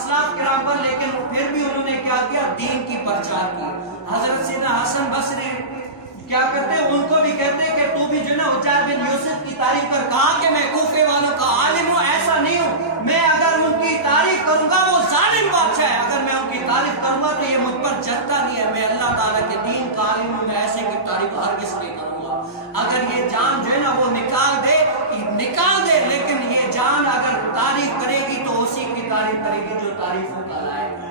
اسلاف کرام پر، لیکن پھر بھی انہوں نے کیا کیا؟ دین کی پرچار کی۔ حضرت سیدنا حسن بصری کیا کرتے ہیں؟ ان کو بھی کہتے ہیں کہ تو بھی جو نا عجیب بن یوسف کی تعریف پر، کہا کہ میں کوفے والوں کا عالم ہوں، ایسا نہیں ہوں، میں اگر ان کی تعریف کروں گا وہ ظالم بادشاہ ہے، اگر میں ان کی تعریف کروں گا تو یہ مجھ پر جھکتا نہیں ہے، میں اللہ تعالیٰ کے دین کا عالم ہوں، میں ایسے کی تعریف ہرگز نہیں کروں گا۔ اگر یہ جان جو ہے نا وہ نکال دے، لیکن یہ جان اگر تعریف کرے گی تو اسی کی تعریف کرے گی جو تعریفوں کا لائق ہے۔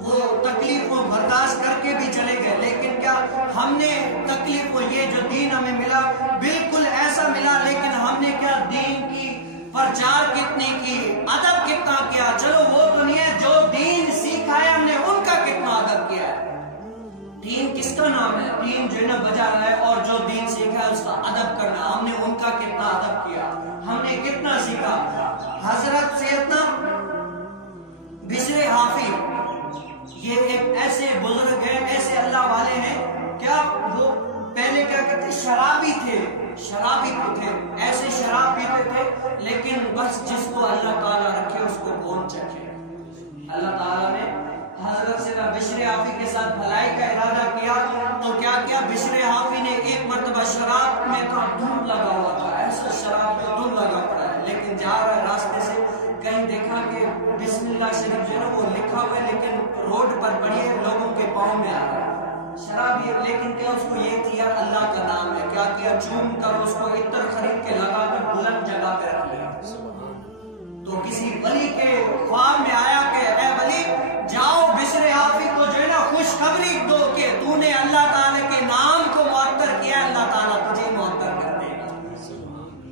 وہ تکلیف کو برداشت کر کے بھی چلے گئے، لیکن کیا ہم نے تکلیف کو، یہ جو دین ہمیں ملا بالکل ایسا ملا، لیکن ہم نے کیا دین کی پرچار کتنی کی، ادب کتنا کیا؟ چلو وہ تو نہیں ہے، جو دین سیکھا ہے ہم نے ان کا کتنا ادب کیا ہے۔ دین کس کا نام ہے؟ دین جو ہے نا بجا رہا ہے، اور جو دین سیکھا ہے اس کا ادب کرنا، ہم نے ان کا کتنا ادب کیا، ہم نے کتنا سیکھا۔ حضرت سیدنا بشر حافی، یہ ایک ایسے بزرگ ہیں، ایسے اللہ والے ہیں، کیا وہ پہلے کیا کہتے؟ شرابی تھے، شرابی تھے، ایسے شراب پیتے تھے، لیکن بس جس کو اللہ تعالیٰ رکھے اس کو کون چکھے۔ اللہ تعالیٰ نے حضرت سے بشر حافی کے ساتھ بھلائی کا ارادہ کیا، تو کیا کیا؟ بشر حافی نے ایک مرتبہ شراب میں تو دھن لگا ہوا تھا، ایسا شراب میں دھن لگا پڑا ہے، لیکن جا رہا ہے راستے سے، کہیں دیکھا کہ بسم اللہ شریف جو ہے وہ لکھا ہوا ہے، لیکن روڈ پر پڑی ہے، لوگوں کے پاؤں میں آ رہا ہے شراب، لیکن کیا اس کو یہ تھی یار اللہ کا نام ہے، کیا کیا؟ چوم کر اس کو عطر خرید کے لگا کر بلند جگہ پہ رکھ لیا۔ تو کسی ولی کے خواب میں آیا کہ اے ولی جاؤ بشر حافی کو جو ہے نا خوشخبری دو کہ تو نے اللہ تعالیٰ کے نام کو معطر کیا، اللہ تعالیٰ تجھے معطر کر دے گا۔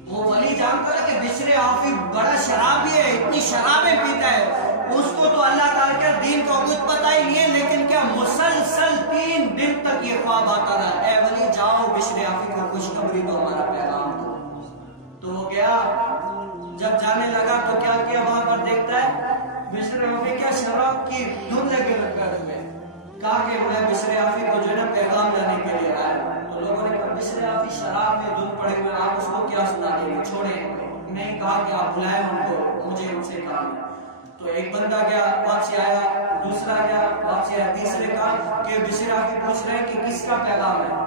وہ ولی جانتا ہے کہ بشر حافی بڑا شرابی ہے، اتنی شرابیں پیتا ہے، اس کو تو اللہ تعالیٰ کے دین کو کچھ پتہ ہی نہیں ہے، لیکن کیا مسلسل 3 دن تک یہ خواب آتا رہا، اے ولی جاؤ بشر حافی کو خوشخبری دو، ہمارا پیغام دو۔ تو وہ گیا، جب جانے لگا تو کیا کیا؟ وہاں پر دیکھتا ہے بشر حافی کیا شراب کی دھن لگے لگا ہوئے، کہا کہ میں بشر حافی کو جو ہے نا پیغام لانے کے لیے آیا۔ تو لوگوں نے کہا بشر حافی شراب میں دھن پڑے ہوئے، آپ اس کو کیا سنا دیں گے؟ چھوڑے نہیں، کہا کہ آپ بلائیں ان کو، مجھے ان سے کام ہے۔ تو ایک بندہ گیا، واپسی آیا، دوسرا گیا، واپسی آیا، تیسرے کہا کہ بشر حافی پوچھ رہے ہیں کہ کس کا پیغام ہے؟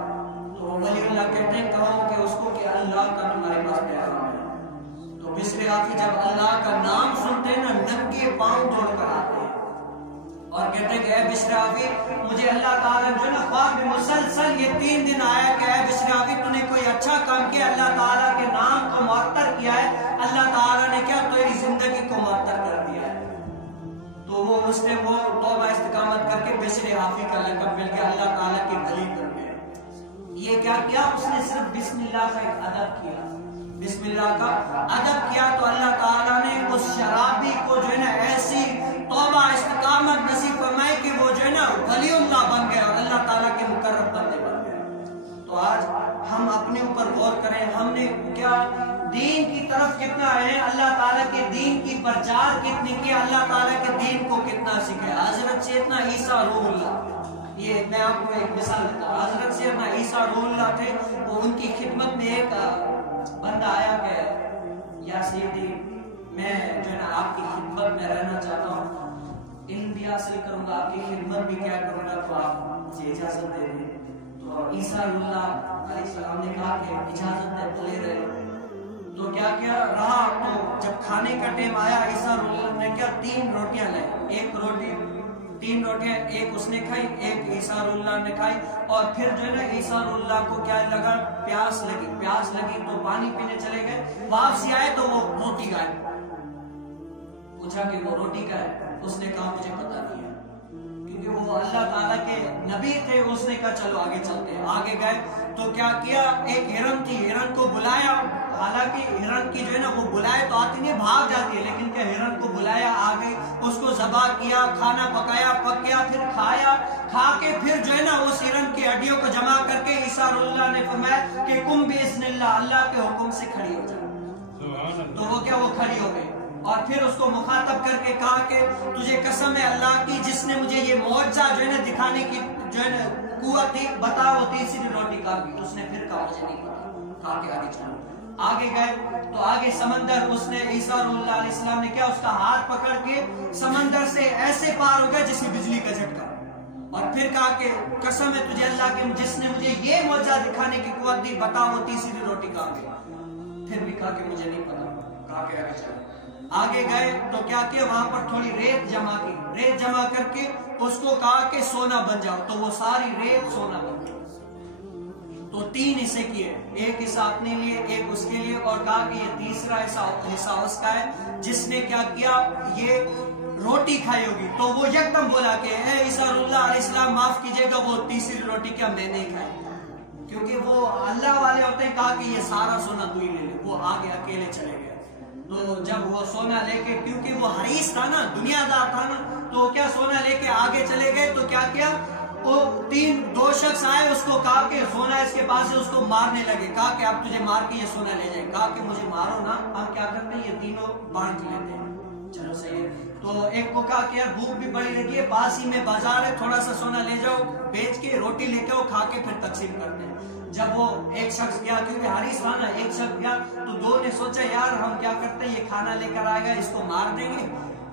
تو ولی اللہ کہتے ہیں کہا کہ اس کو کہ اللہ کا تمہارے پاس پیغام ہے۔ تو بشر حافی جب اللہ کا نام سنتے ہیں نا ننگے پاؤں دوڑ کر آتے ہیں اور کہتے ہیں کہ اے بشر حافی مجھے اللہ تعالیٰ جو ہے نا خواب میں مسلسل یہ 3 دن آیا کہ اے بشر حافی تو نے کوئی اچھا کام کیا، اللہ تعالیٰ کے نام کو معطر کیا ہے، اللہ تعالیٰ نے کیا تیری زندگی کو معطر کر دیا ہے۔ تو وہ اس نے وہ توبہ استقامت کر کے بشر حافی کا لقب مل گیا، اللہ تعالیٰ کے ولی کر گئے۔ یہ کیا کیا؟ اس نے صرف بسم اللہ کا ایک ادب کیا، بسم اللہ کا ادب کیا، تو اللہ تعالیٰ نے اس شرابی کو جو ہے نا ایسی توبہ استقامت نصیب فرمائی کہ وہ جو ہے نا ولی اللہ بن گیا اور اللہ تعالیٰ کے مقرب بندے بن گئے۔ تو آج ہم اپنے اوپر غور کریں، ہم نے کیا دین کی طرف کتنا آئے ہیں، اللہ تعالیٰ کے دین کی پرچار کتنی کی، اللہ تعالیٰ کے دین کو کتنا سکھایا۔ حضرت سیدنا عیسیٰ روح اللہ، یہ میں آپ کو ایک مثال دیتا ہوں، حضرت سیدنا عیسیٰ روح اللہ تھے، وہ ان کی خدمت میں ایک بندہ آیا کہ یا سیدی میں جو ہے نا آپ کی خدمت میں رہنا چاہتا ہوں، علم بھی حاصل کروں گا، آپ کی خدمت بھی کیا کروں گا، تو آپ مجھے اجازت دے دیں۔ تو عیسیٰ اللہ علیہ السلام نے کہا کہ اجازت ہے، بولے رہے۔ تو کیا کیا رہا، تو جب کھانے کا ٹائم آیا عیسیٰ اللہ نے کیا 3 روٹیاں لائے، 1 روٹی 3 روٹیاں، ایک اس نے کھائی، ایک عیسیٰ اللہ نے کھائی، اور پھر جو ہے نا عیسیٰ اللہ کو کیا لگا، پیاس لگی تو پانی پینے چلے گئے، واپسی آئے تو وہ روٹی گائے، پوچھا کہ وہ روٹی کا ہے، اس نے کہا مجھے پتہ نہیں ہے، کیونکہ وہ اللہ تعالیٰ کے نبی تھے۔ اس نے کہا چلو آگے چلتے ہیں، آگے گئے تو کیا کیا، ایک ہرن تھی، ہرن کو بلایا، حالانکہ ہرن کی جو ہے نا وہ بلائے تو آتی نہیں، بھاگ جاتی ہے، لیکن کیا ہرن کو بلایا، آگے اس کو ذبح کیا، کھانا پکایا، پک گیا، پھر کھایا، کھا کے پھر جو ہے نا اس ہرن کی ہڈیوں کو جمع کر کے عیسیٰ اللہ نے فرمایا کہ قم باذن اللہ، اللہ کے حکم سے کھڑی ہو جائے۔ تو وہ کیا، وہ کھڑی ہو گئی، اور پھر اس کو مخاطب کر کے کہا کہ تجھے قسم ہے اللہ کی جس نے مجھے یہ معجزہ جو ہے نا دکھانے کی جو ہے نا قوت تھی، بتا وہ تیسری روٹی کا بھی۔ اس نے پھر کہا مجھے نہیں پتا، کہا کہ آگے چلو۔ آگے گئے تو آگے سمندر، اس نے عیسیٰ علیہ السلام نے کیا، اس کا ہاتھ پکڑ کے سمندر سے ایسے پار ہو گیا جیسے بجلی کا جھٹکا، اور پھر کہا کہ قسم ہے تجھے اللہ کے جس نے مجھے یہ معجزہ دکھانے کی قوت دی، بتا وہ تیسری روٹی کہاں گئی؟ پھر بھی کہا کہ مجھے نہیں پتا، کہا کہ آگے چلو۔ آگے گئے تو کیا کیا، وہاں پر تھوڑی ریت جمع کی، ریت جمع کر کے اس کو کہا کہ سونا بن جاؤ، تو وہ ساری ریت سونا بن گئی۔ تو 3 حصے کیے، ایک حصہ اپنے لیے، ایک اس کے لیے، اور کہا کہ یہ تیسرا حصہ اس کا ہے جس نے کیا کیا، یہ روٹی کھائی ہوگی۔ تو وہ یکدم بولا کہ اے عیسیٰ علیہ السلام معاف کیجئے گا، وہ تیسری روٹی کیا میں نہیں کھائی، کیونکہ وہ اللہ والے ہوتے ہیں، کہا کہ یہ سارا سونا تو ہی لے لے، وہ آگے اکیلے چلے گئے۔ تو جب وہ سونا لے کے، کیونکہ وہ حریص تھا نا، دنیا دار تھا نا، تو کیا سونا لے کے آگے چلے گئے، تو کیا کیا، وہ 2 شخص آئے، اس کو کہا کہ سونا اس کے پاس ہے، اس کو مارنے لگے، کہا کہ اب تجھے مار کے یہ سونا لے جائے، کہا کہ مجھے مارو نا، ہم کیا کرتے ہیں یہ تینوں بانٹ لیتے ہیں، چلو صحیح ہے۔ تو ایک کو کہا کہ یار بھوک بھی بڑی لگی ہے، پاس ہی میں بازار ہے، تھوڑا سا سونا لے جاؤ، بیچ کے روٹی لے کے کھا کے پھر تقسیم کرتے ہیں۔ جب وہ ایک شخص گیا، کیونکہ حریص تھا نا، ایک شخص گیا تو 2 نے سوچا یار ہم کیا کرتے ہیں، یہ کھانا لے کر آئے گا، اس کو مار دیں گے،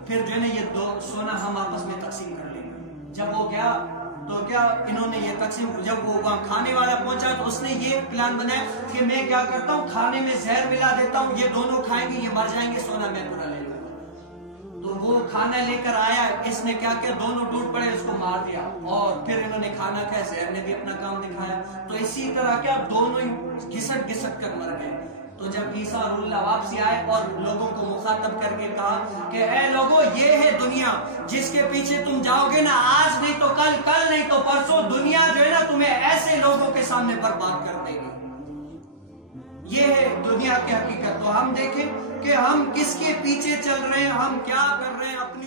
پھر جو ہے نا یہ 2 سونا ہم آپس میں تقسیم کر لیں گے۔ جب وہ گیا تو کیا انہوں نے یہ تقسیم، جب وہ وہاں کھانے والا پہنچا تو اس نے یہ پلان بنایا کہ میں کیا کرتا ہوں، کھانے میں زہر ملا دیتا ہوں، یہ دونوں کھائیں گے، یہ مر جائیں گے، سونا میں پورا لے لوں گا۔ تو وہ کھانا لے کر آیا، اس نے کیا کیا، دونوں ٹوٹ پڑے، اس کو مار دیا، اور پھر انہوں نے کھانا کھایا، زہر نے بھی اپنا کام دکھایا۔ تو اسی طرح کیا دونوں ہی گھسٹ گھسٹ کر مر گئے۔ تو جب عیسیٰ اللہ واپسی آئے اور لوگوں کو مخاطب کر کے کہا کہ اے لوگوں، یہ ہے دنیا جس کے پیچھے تم جاؤ گے نا، آج نہیں تو کل، کل نہیں تو پرسوں، دنیا جو ہے نا تمہیں ایسے لوگوں کے سامنے برباد کر دے گی۔ یہ ہے دنیا کی حقیقت۔ تو ہم دیکھیں کہ ہم کس کے پیچھے چل رہے ہیں، ہم کیا کر رہے ہیں اپنی